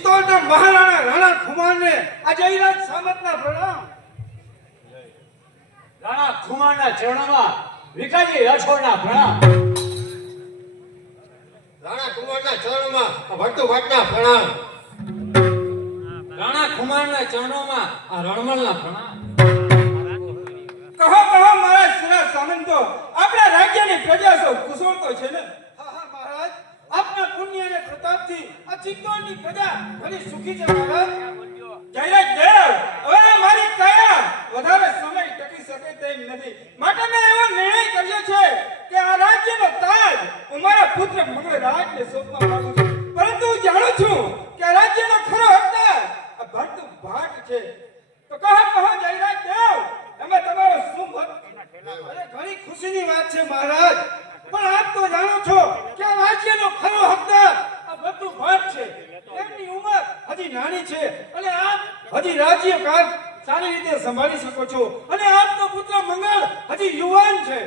ચિત્તોડના મહારાણા રાણા ખુમારને આ જયરાજ સામતના પ્રણામ. રાણા ખુમારના ચરણોમાં વિકાજી રાઠોડના પ્રણામ. રાણા કુમારના ચરણોમાં ભટ્ટુ ભટ્ટના પ્રણામ. રાણા ખુમારના ચરણોમાં આ રણમલના પ્રણામ. કહો મારા સુરા સામંતો, આપણા રાજ્યની પ્રજા સૌ કુશળ તો છે ને? હા મહારાજ, આપના પુણ્ય અને પ્રતાપથી આ ચિત્તોડની પ્રજા ઘણી સુખી છે મહારાજ. જયરાજ દેવ, હવે મારી કાયા વધારે સમય ટકી શકે તેમ નથી, માટે મેં એવો નિર્ણય કર્યો છે કે આ રાજ્યનો તાજ હું મારા પુત્ર મંગળરાજને સોંપવા માંગુ છું. પરંતુ હું જાણું છું કે આ રાજ્યનો ખરો હકદાર આ ભટ્ટુ ભાટ છે. તો કહો જયરાજ દેવ, એમાં તમારો શું મત? અરે ઘણી ખુશીની વાત છે મહારાજ, પણ આપ તો જાણો છો કે આ રાજ્યનો ખરો હકદાર આ ભટ્ટુ ભાટ છે. તેમની ઉંમર હજી નાની છે અને આપ હજી રાજ્યકાળ સારી રીતે સંભાળી શકો છો, અને આપનો પુત્ર મંગળ હજી યુવાન છે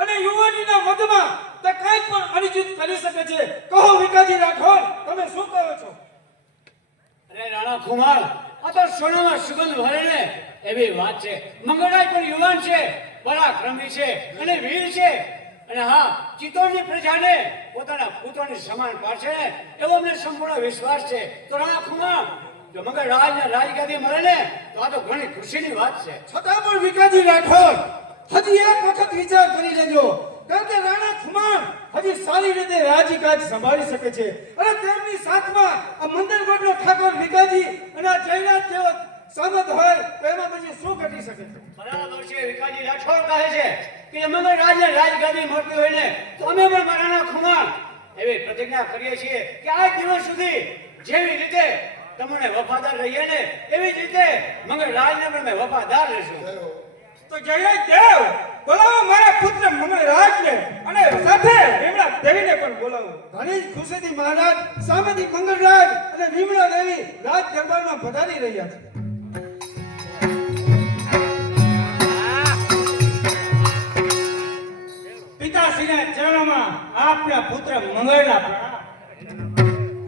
અને યુવાનીના મધમાં તે કંઈ પણ અનિશ્ચિત કરી શકે છે. કહો વિકાજી રાઠોડ, તમે શું કહો છો? અરે રાણા ખુમાર, આ તો સોનામાં સુગંધ ભરે ને એવી વાત છે. મંગળરાજ પણ યુવાન છે, પરાક્રમી છે અને વીર છે, અને હા, ચિત્તોડની પ્રજાને પોતાના પુત્રની સમાન પાડશે એવો અમને સંપૂર્ણ વિશ્વાસ છે. તો રાણા ખુમાર, જો મંગળરાજને રાજગાદી મળે ને તો આ તો ઘણી ખુશીની વાત છે. છતાં પણ વિકાજી રાઠોડ, હજી એક વખત વિચાર કરી લેજો, કારણ કે રાણા ખુમાર હજી સારી રીતે રાજકાજ સંભાળી શકે છે, અને તેમની સાથમાં આ મંદરગઢનો ઠાકોર વિકાજી અને આ જયરાજ જેવો સામત હોય તો એમાં પછી શું ઘટી શકે છે? બરાબર છે, વિકાજી રાઠોડ કહે છે કે મંગળરાજને રાજગાદી મળતી હોય ને તો અમે પણ રાણા ખુમાર એવી પ્રતિજ્ઞા કરીએ છીએ કે આ દિવસ સુધી જેવી રીતે તમને વફાદાર રહીએ ને એવી જ રીતે મંગળરાજને પણ અમે વફાદાર રહીશું. તો જયરાજ દેવ, બોલાવો મારા પુત્ર મંગળરાજને, અને સાથે વિમળા દેવીને પણ બોલાવો. ઘણી જ ખુશીથી મહારાજ સામેથી મંગળરાજ અને વિમળા દેવી રાજ દરબારમાં પધારી રહ્યા છે. પિતાશ્રીના ચરણોમાં આપના પુત્ર મંગળના પ્રણામ.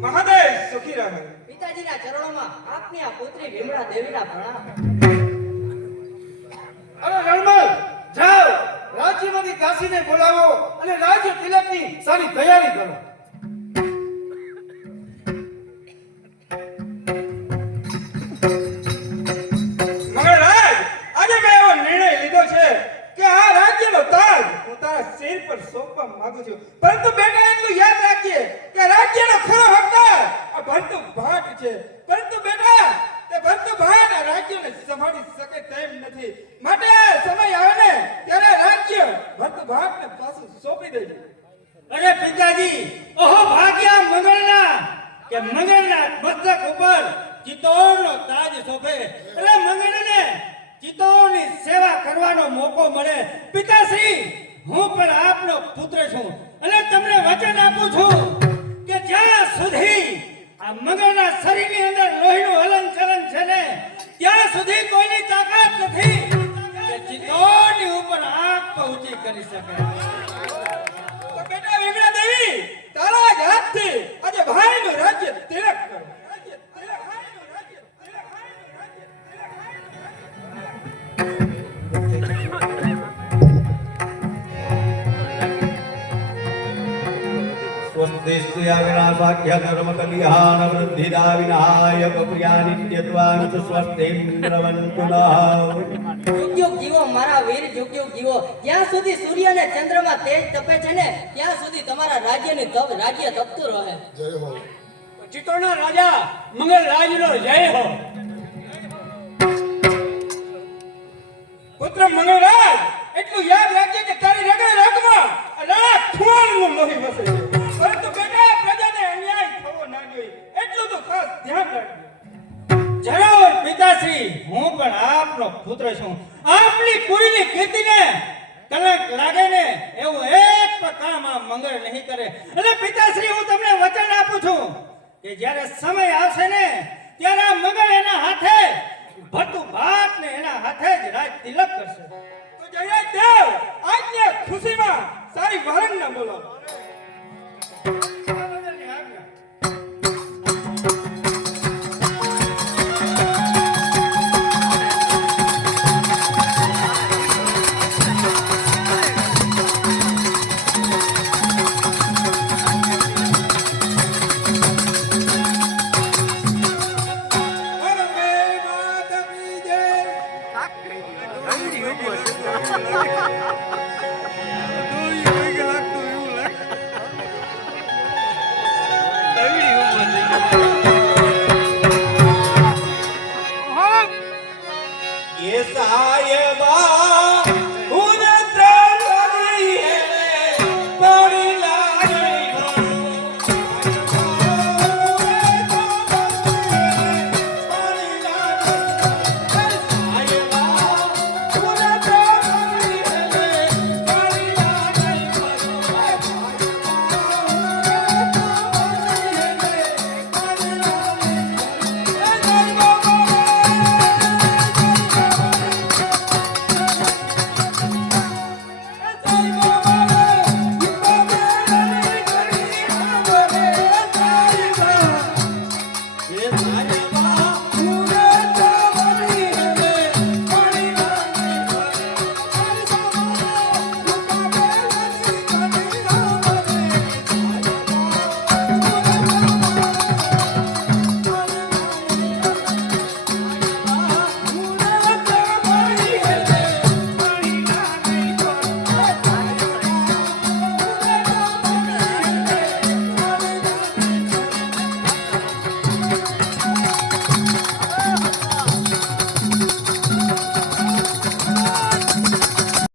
મહાદેવ સુખી રહે. પિતાજીના ચરણોમાં આપની આ પુત્રી વિમળા દેવીના પ્રણામ. અરે રણમલ, જાઓ રાજ્યમાંથી દાસીને બોલાવો અને રાજ્ય તિલકની સારી તૈયારી કરો. મંગળરાજ, આજે મેં એવો નિર્ણય લીધો છે કે આ રાજ્યનો તાજ હું તારા શિર પર સોંપવા માંગુ છું. પરંતુ બેટા, એટલું યાદ રાખજે કે રાજ્યનો ખરો હકદાર આ ભટ્ટુ ભાટ છે. પરંતુ બેટા, તે ભટ્ટુ ભાટ આ રાજ્યને સંભાળી શકે તેમ નથી, માટે સમય આવે ને ત્યારે રાજ્ય ભટ્ટુ ભાટને પાછું સોંપી દેજે. અરે પિતાજી, ઓહો ભાગ્યા મંગળના કે મંગળના મસ્તક ઉપર ચિત્તોડનો તાજ શોભે, એટલે મંગળને ચિત્તોડની સેવા કરવાનો મોકો મળે. પિતાશ્રી, હું પણ આપનો પુત્ર છું અને તમને વચન આપું છું કે જ્યાં સુધી આ મંગળના શરીરની અંદર લોહીનું હલનચલન છે ને ત્યાં સુધી કોઈની તાકાત નથી કે ચિત્તોડની ઉપર આંખ પહોંચી કરી શકે. તો બેટા વિમળા દેવી, તારા જ હાથથી આજે ભાઈનું રાજ્ય તિલક કરો. स्वस्तिस्त्रिया विनाशाख्य धर्मकल्याण वृद्धिदा विनायक प्रिया नित्यत्वान स्वस्तिन्द्रवन्तु नः. યુગ યુગ જીવો મારા વીર, યુગ યુગ જીવો. જ્યાં સુધી સૂર્ય અને ચંદ્રમાં તેજ તપે છે ને ત્યાં સુધી તમારા રાજ્ય તપતું રહે. જય હો. ચિત્તોડના રાજા મંગળરાજનો જય હો. પુત્ર મંગળરાજ, એટલું યાદ રાખજે કે તારી રગે રગમાં રાણા ખુમારનું લોહી વસે છે. પરંતુ બેટા, પ્રજાને અન્યાય થવો ના જોઈએ, એટલું તો ખાસ ધ્યાન રાખજો. જરૂર પિતાશ્રી, હું પણ આપનો પુત્ર છું. આપની પુરીની કીર્તિને કલંક લાગે ને એવું એક પણ કામ આ મંગળ નહીં કરે. અને પિતાશ્રી, હું તમને વચન આપું છું કે જ્યારે સમય આવશે ને ત્યારે આ મંગળ એના હાથે ભટ્ટુ ભાટને એના હાથે જ રાજ તિલક કરશે. તો જયરાજ દેવ, આજની ખુશીમાં સારી વારંગ ના બોલાવો. એ સાહેબા